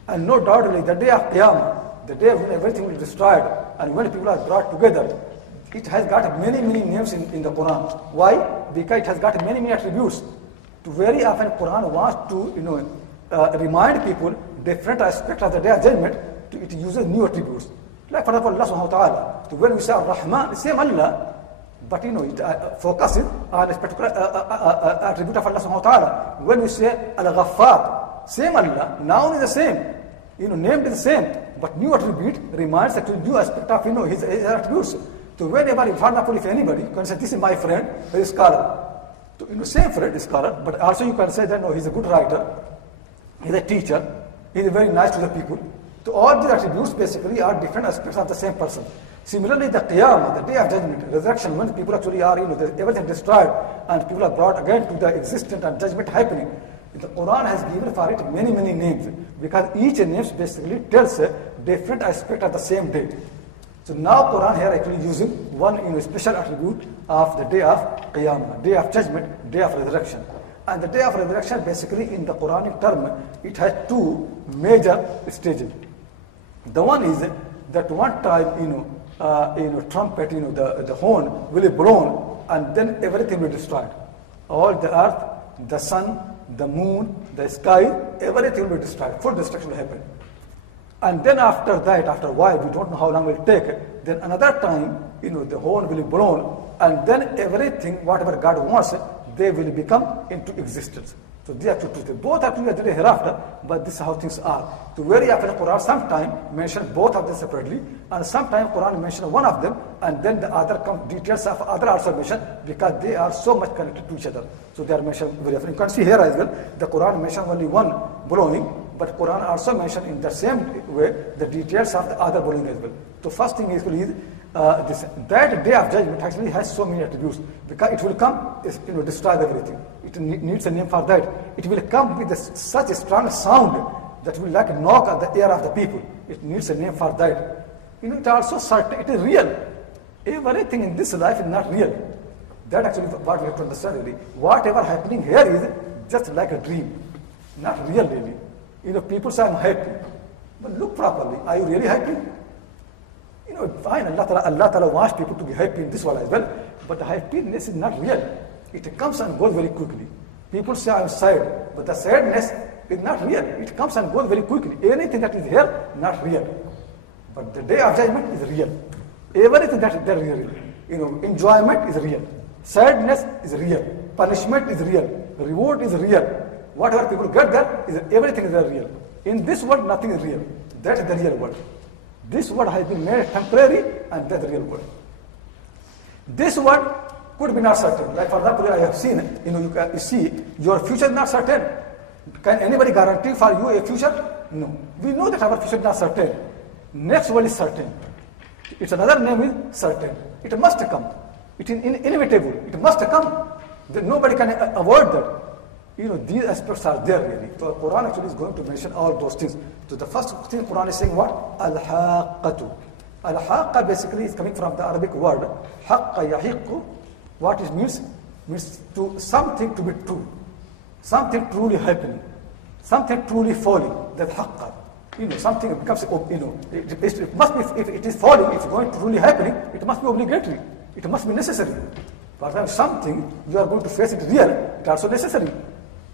And no doubt the day of Qiyamah, the day when everything will be destroyed, and when people are brought together, it has got many names in the Quran. Why? Because it has got many attributes. Very often Quran wants to remind people different aspects of the day of judgment. It uses new attributes. Like for example, Allah subhanahu wa ta'ala. So when we say Ar-Rahman, same Allah, but it focuses on a particular attribute of Allah subhanahu wa ta'ala. When we say Al-Ghaffar, same Allah, noun is the same, name is the same, but new attribute reminds that new aspect of his attributes. So whenever you find if anybody, you can say, this is my friend, he is a scholar. So, same friend is scholar, but also you can say that he's a good writer, he's a teacher, he's very nice to the people. So all these attributes basically are different aspects of the same person. Similarly, the Qiyamah, the day of judgment, resurrection, when people actually are, everything destroyed, and people are brought again to the existence and judgment happening. The Quran has given for it many names, because each name basically tells a different aspect of the same day. So now Quran here actually using one special attribute of the day of Qiyamah, day of judgment, day of resurrection. And the day of resurrection basically in the Quranic term, it has two major stages. The one is that one time, trumpet, the horn will be blown, and then everything will be destroyed. All the earth, the sun, the moon, the sky, everything will be destroyed. Full destruction will happen. And then after that, after a while, we don't know how long it will take, then another time, the horn will be blown, and then everything, whatever God wants, they will become into existence. So they are two things. Both are clear the day hereafter, but this is how things are. So very often Quran sometimes mentions both of them separately, and sometimes Quran mentions one of them, and then the other details of other also mentioned, because they are so much connected to each other. So they are mentioned very often. You can see here as well, the Quran mentions only one blowing, but Quran also mentioned in the same way the details of the other blowing as well. So first thing is that day of judgment actually has so many attributes, because it will come, destroy everything. It needs a name for that. It will come with such a strong sound that will like knock at the ear of the people. It needs a name for that. It also certain, it is real. Everything in this life is not real. That actually what we have to understand really. Whatever happening here is just like a dream, not real really. People say I'm happy, but look properly. Are you really happy? Fine, Allah Ta'ala wants people to be happy in this world as well, but the happiness is not real. It comes and goes very quickly. People say I'm sad, but the sadness is not real. It comes and goes very quickly. Anything that is here, not real. But the day of judgment is real. Everything that is real. Enjoyment is real. Sadness is real. Punishment is real. Reward is real. Whatever people get there, everything is real. In this world, nothing is real. That is the real world. This world has been made temporary, and that's the real world. This world could be not certain. Like for example, I have seen, you see, your future is not certain. Can anybody guarantee for you a future? No. We know that our future is not certain. Next world is certain. Its another name is certain. It must come. It is inevitable. It must come. Nobody can avoid that. These aspects are there really. So the Quran actually is going to mention all those things. So the first thing Quran is saying what? Al-Haaqqah. Al-Haaqqah basically is coming from the Arabic word haqqa yahiqqu. What it means to something to be true. Something truly happening. Something truly falling. That's haqqa. Something becomes, it must be, if it is falling, if it's going to truly happening, it must be obligatory. It must be necessary. For example, something you are going to face it real, it's also necessary.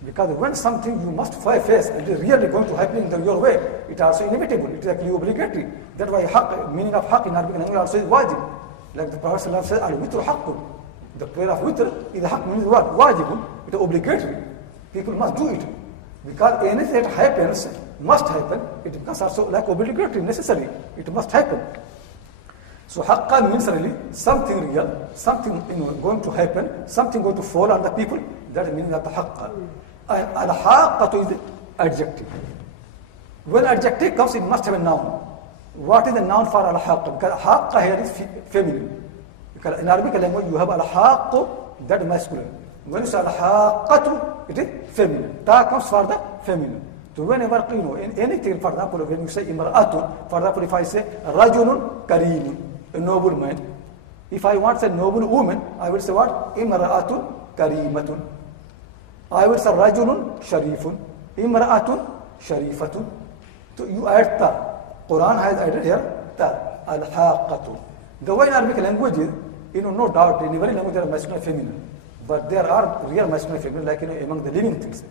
Because when something you must face and it is really going to happen in your way, it is also inevitable. It is actually obligatory. That's why haqq, meaning of haqq in Arabic language also is wajib. Like the Prophet says, al-witru haqqun. The prayer of witr is haqq, means what? Wajibun. It is obligatory. People must do it. Because anything that happens must happen. It becomes also like obligatory, necessary. It must happen. So haqqa means really something real, something going to happen, something going to fall on the people. That is meaning of the haqqa. And al-haqqah is adjective. When adjective comes, it must have a noun. What is the noun for al-haqqah? Because haqqa here is feminine. Because in Arabic language you have al-haqqu, that is masculine. When you say al-haqqatu, it is feminine. Ta comes for the feminine. So whenever, in anything, for example, when you say imra'atun, for example, if I say rajulun kareemun, a noble man. If I want to say noble woman, I will say what? Imra'atun kareematun. I will say rajulun sharifun. Imra'atun sharifatun. So you add ta. Quran has added here ta. Al-haqqatu. The way in Arabic language is, no doubt, in every language there are masculine and feminine. But there are real masculine and feminine, like among the living things.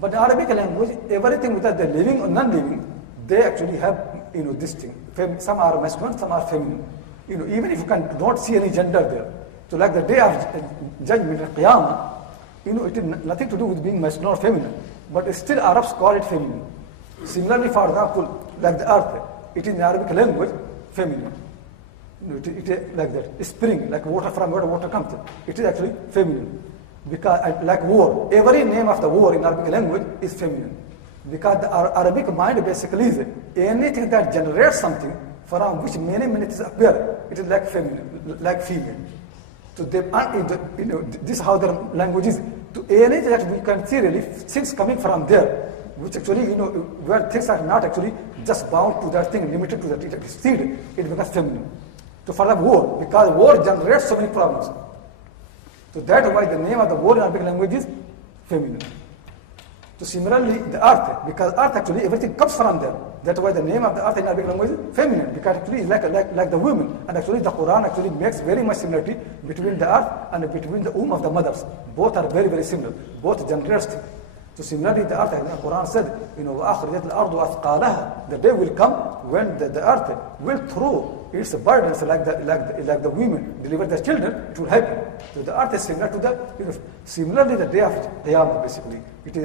But in Arabic language, everything whether they're living or non-living, they actually have this thing. Some are masculine, some are feminine. Even if you can not see any gender there. So like the day of judgment, Qiyamah, it is nothing to do with being masculine or feminine. But still Arabs call it feminine. Similarly, for example, like the earth, it is in Arabic language, feminine. It is like that. Spring, like water, from where water comes. It is actually feminine. Because like war, every name of the war in Arabic language is feminine. Because the Arabic mind basically is anything that generates something from which many things appear, it is like feminine, like female. So this is how the language is. To anything that we can see really, things coming from there, which actually, where things are not actually just bound to that thing, limited to that, it is seed, it becomes feminine. So for the war, because war generates so many problems. So that's why the name of the war in Arabic language is feminine. So similarly, the earth, because earth actually everything comes from there. That's why the name of the earth in Arabic language is feminine, because actually it's like the women. And actually the Quran actually makes very much similarity between the earth and between the womb of the mothers. Both are very, very similar. Both generates. So similarly, the earth, the Quran said, وَأَخْرَجَتِ الْأَرْضُ أَثْقَالَهَا. The day will come when the earth will throw its burdens like the women deliver their children, it will happen. So the earth is similar to the, similarly the day of Qiyamah basically. It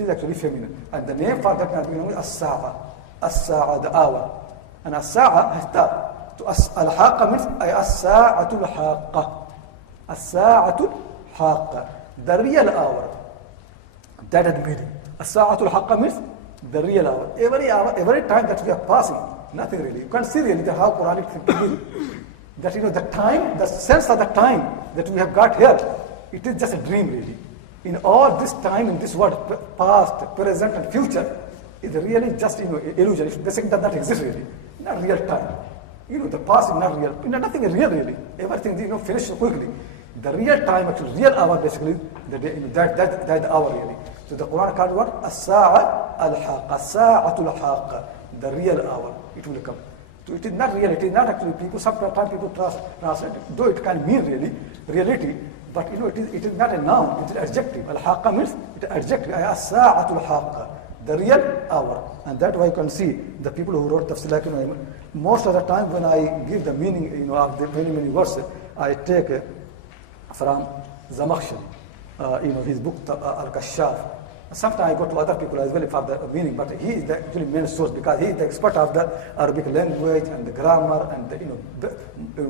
is actually feminine. And the name for that is as-sa'a. As-sa'a, the hour. And as-sa'a has ta. So al-haqqa means as-sa'atul haqqa. As-sa'atul haqqa. The real hour. That is the meaning. As-sa'atul haqqa means the real hour. Every time that we are passing, nothing really. You can't see really how Quranic thinking is. That the time, the sense of the time that we have got here, it is just a dream really. In all this time, in this world, past, present and future, is really just illusion. It basically does not exist really. Not real time. The past is not real. Nothing is real really. Everything finished quickly. The real time, actually real hour basically, the day, that the hour really. So the Quran called what? As-sa'a al-haqqa. As-sa'atul haqqa. The real hour. It will come. So it is not real. It is not actually people. Sometimes people translate it. Though it can mean really reality, but it is not a noun. It is adjective. Al-haqqa means it is adjective. As-sa'atul haqqa. The real hour. And that's why you can see the people who wrote tafsir, like most of the time when I give the meaning of the many verses, I take from Zamakhshari, his book Al-Kashaf. Sometimes I go to other people as well for the meaning, but he is the actually main source because he is the expert of the Arabic language and the grammar and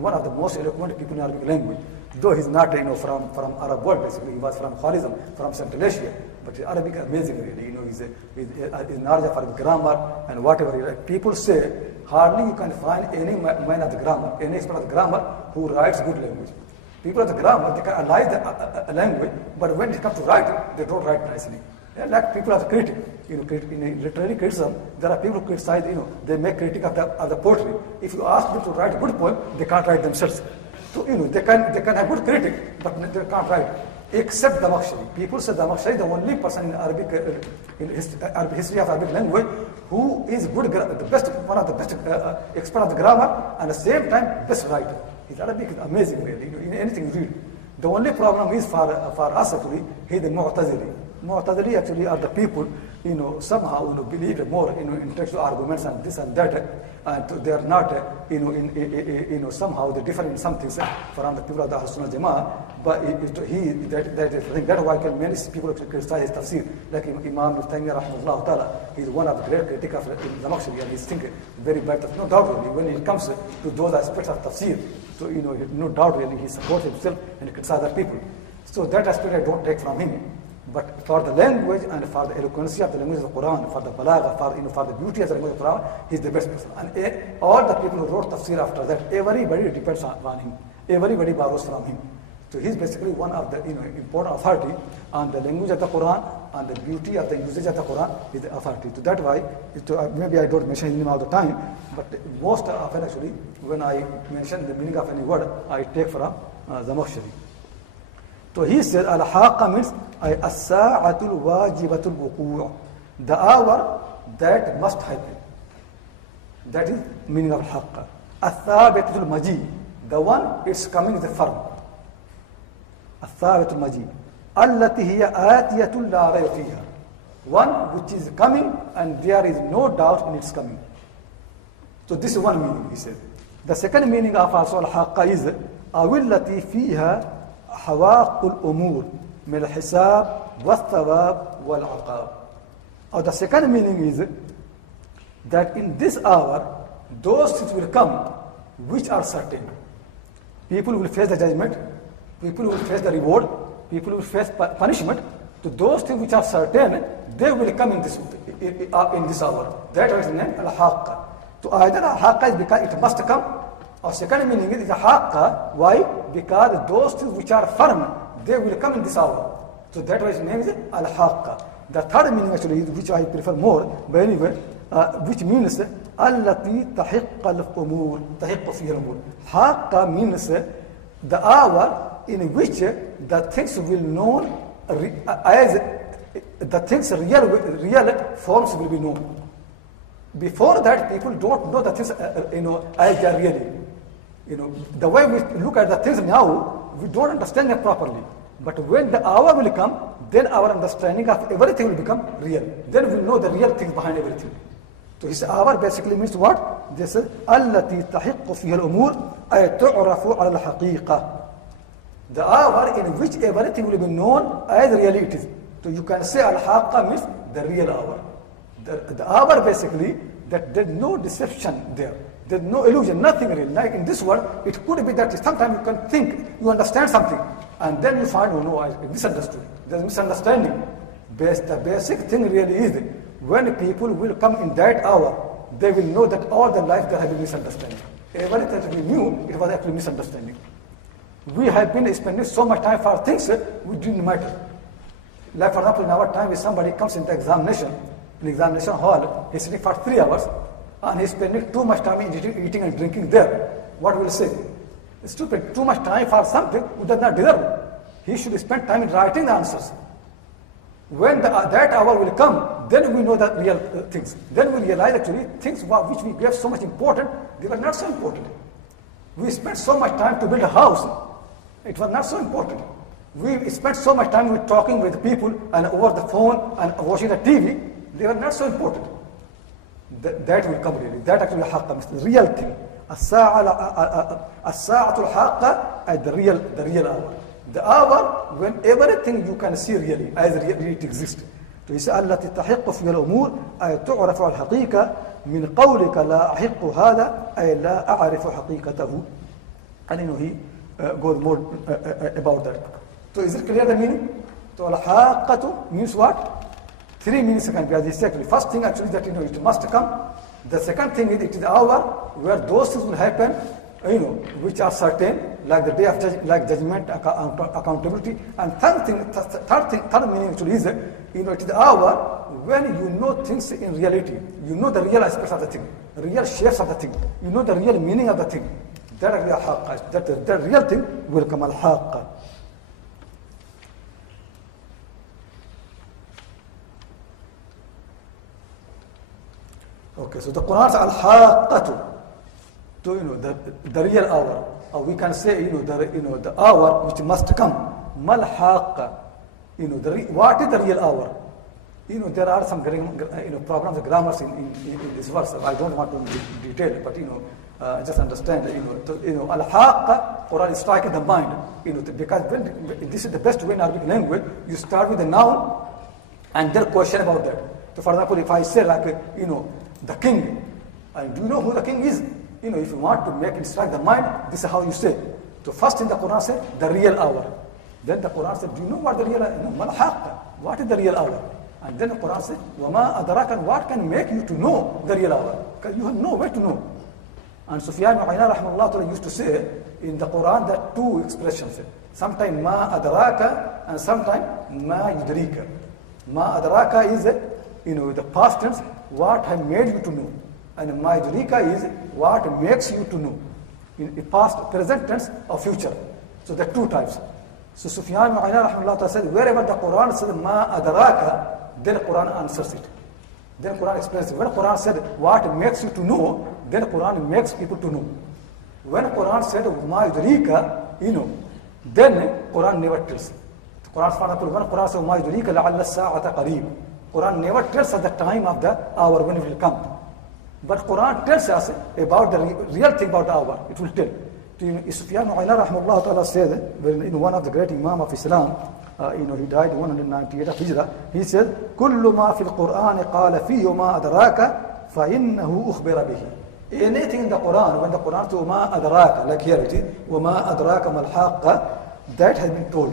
one of the most eloquent people in Arabic language. Though he's not from Arab world basically, he was from Khwarizm, from Central Asia, but Arabic is amazing really. He's knowledge of Arabic grammar and whatever. People say hardly you can find any man of the grammar, any expert of the grammar who writes good language. People of the grammar, they can analyze the language, but when it comes to writing, they don't write nicely. They're like people of the critic. In literary criticism, there are people who criticize, they make critique of the poetry. If you ask them to write a good poem, they can't write themselves. So, they can have good critic, but they can't write. Except the Zamakhshari. People say Zamakhshari is the only person in Arabic, history of Arabic language who is good, one of the best expert of the grammar, and at the same time, best writer. His Arabic is amazing really, in anything you read. The only problem is for us actually, he's the Mu'tazili. Mu'tazili actually are the people, somehow believe more in intellectual arguments and this and that, and they are not, somehow they differ in some things from the people of the Ahl-Sunnah Jama'ah. But that's why many people criticize his tafsir, like Imam Ibn Taymiyyah rahimahullah ta'ala. He's one of the great critics of Zamakhshari, and he's thinking very bad. No doubt really, when it comes to those aspects of tafsir, so no doubt really he supports himself and criticizes other people. So that aspect I don't take from him. But for the language and for the eloquence of the language of the Quran, for the balagha, for the beauty of the language of the Quran, he's the best person. And all the people who wrote tafsir after that, everybody depends on him. Everybody borrows from him. So he's basically one of the important authority on the language of the Quran and the beauty of the usage of the Quran is the authority. So that's why, maybe I don't mention his name all the time, but most often actually, when I mention the meaning of any word, I take from Zamakhshari. So he says, Al-Haaqqah means as-sa'atul wajibatul wuqu', the hour that must happen. That is meaning of Al-Haaqqah. As-sabitul maji, the one it's coming is a firm. As-sabitul maji, allati hiya atiyatul la rayba fiha, one which is coming and there is no doubt in its coming. So this is one meaning, he said. The second meaning of also Al-Haaqqah is awillati fiha حواق الأمور من الحساب والثواب والعقاب. Or the second meaning is that in this hour, those things will come which are certain. People will face the judgment, people will face the reward, people will face punishment. To those things which are certain, they will come in this hour. That is named Al-Haaqqah. So either Al-Haaqqah is because it must come, or second meaning is Al-Haaqqah. Why? Because those things which are firm, they will come in this hour. So that was name is Al-Haaqqah. The third meaning actually, which I prefer more, but anyway, which means Allati tahiqqa al-umur, tahiqqa fiha al-umur. Haaqqah means the hour in which the things will known as the things real forms will be known. Before that, people don't know the things as they are really. The way we look at the things now, we don't understand them properly. But when the hour will come, then our understanding of everything will become real. Then we know the real things behind everything. So his hour basically means what? This is allati tahiqqu fiha al-umur ay tu'rafu ala al-haqiqah. The hour in which everything will be known as really it is. So you can say Al-Haaqqah means the real hour. The hour basically, that there's no deception there. There's no illusion, nothing real. Like in this world, it could be that sometimes you can think, you understand something, and then you find, oh no, I misunderstood. There's misunderstanding. The basic thing really is, when people will come in that hour, they will know that all their life there have been misunderstanding. Everything that we knew, it was actually misunderstanding. We have been spending so much time for things which didn't matter. Like for example, in our time, if somebody comes into examination, in examination hall, he's sitting for 3 hours, and he's spending too much time eating and drinking there. What will he say? It's stupid. Too much time for something who does not deserve. He should spend time in writing the answers. When that hour will come, then we know the real things. Then we realize actually things which we gave so much importance, they were not so important. We spent so much time to build a house. It was not so important. We spent so much time with talking with people and over the phone and watching the TV. They were not so important. That will come really. That actually Haaqqah is the real thing. As-sa'atul Haaqqah is the real hour. The hour when everything you can see really, as really it exists. تو يسأل التي تحق في الأمور أي تعرف الحقيقة من قولك لا أحق هذا أي لا أعرف حقيقته. And he goes more about that. So is it clear the meaning? So Al-Haaqqah means what? 3 meanings can be exactly. First thing actually that it must come. The second thing is it is the hour where those things will happen, which are certain, like the day of judgment, accountability. And third meaning actually is, it is the hour when you know things in reality. You know the real aspects of the thing, the real shapes of the thing. You know the real meaning of the thing. That is the Haaqqah. That real thing will come Al-Haaqqah. Okay, so the Quran says Al-Haaqqah, the real hour, or we can say the hour which must come. Mal-Haaqqah, what is the real hour? There are some problems, grammars in this verse. I don't want to detail, but just understand. Al-Haaqqah, Quran is striking the mind. Because this is the best way in Arabic language. You start with the noun, and then question about that. So, for example, if I say the king, and do you know who the king is? If you want to make it strike the mind, this is how you say. So first in the Quran said the real hour. Then the Quran said, do you know what the real hour? Mal-Haaqqah, what is the real hour? And then the Quran said, وَمَا أَدْرَاكَ, what can make you to know the real hour? Because you have no way to know. And Sufyan ibn Uyayna rahimahullah used to say in the Quran that 2 expressions. Sometimes ma adraka and sometimes ma yudrika. Ma adraka is the past tense, what has made you to know. And ma yudrika is what makes you to know. In past, present tense or future. So there are 2 types. So Sufyan ibn Uyayna rahimahullah said, wherever the Quran says ma adraka, then Quran answers it. Then Quran explains it. When Quran said what makes you to know, then Quran makes people to know. When Quran said ma yudrika, then Quran never tells. Quran, for example, when Quran says ma yudrika la'alla as-sa'ata qareeb, Quran never tells us the time of the hour when it will come. But Quran tells us about the real thing about the hour. It will tell. Sufyan ibn Uyayna rahimahullah ta'ala said, one of the great Imam of Islam, he died 198 of Hijrah. He said, كل ما في القرآن قال فيه ما أدراك فإنه أخبر به. Anything in the Quran, when the Quran says ما أدراك, like here it is, وما أدراك ما الحاقة, that has been told.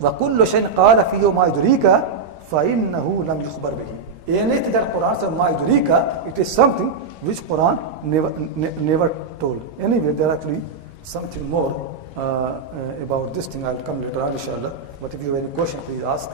وكل شيء قال فيه ما يدريك فإنه لم يخبر به. Anything that Quran says ما يدريك, it is something which Quran never told. Anyway, there are actually something more about this thing. I'll come later on, inshallah. But if you have any question, please ask.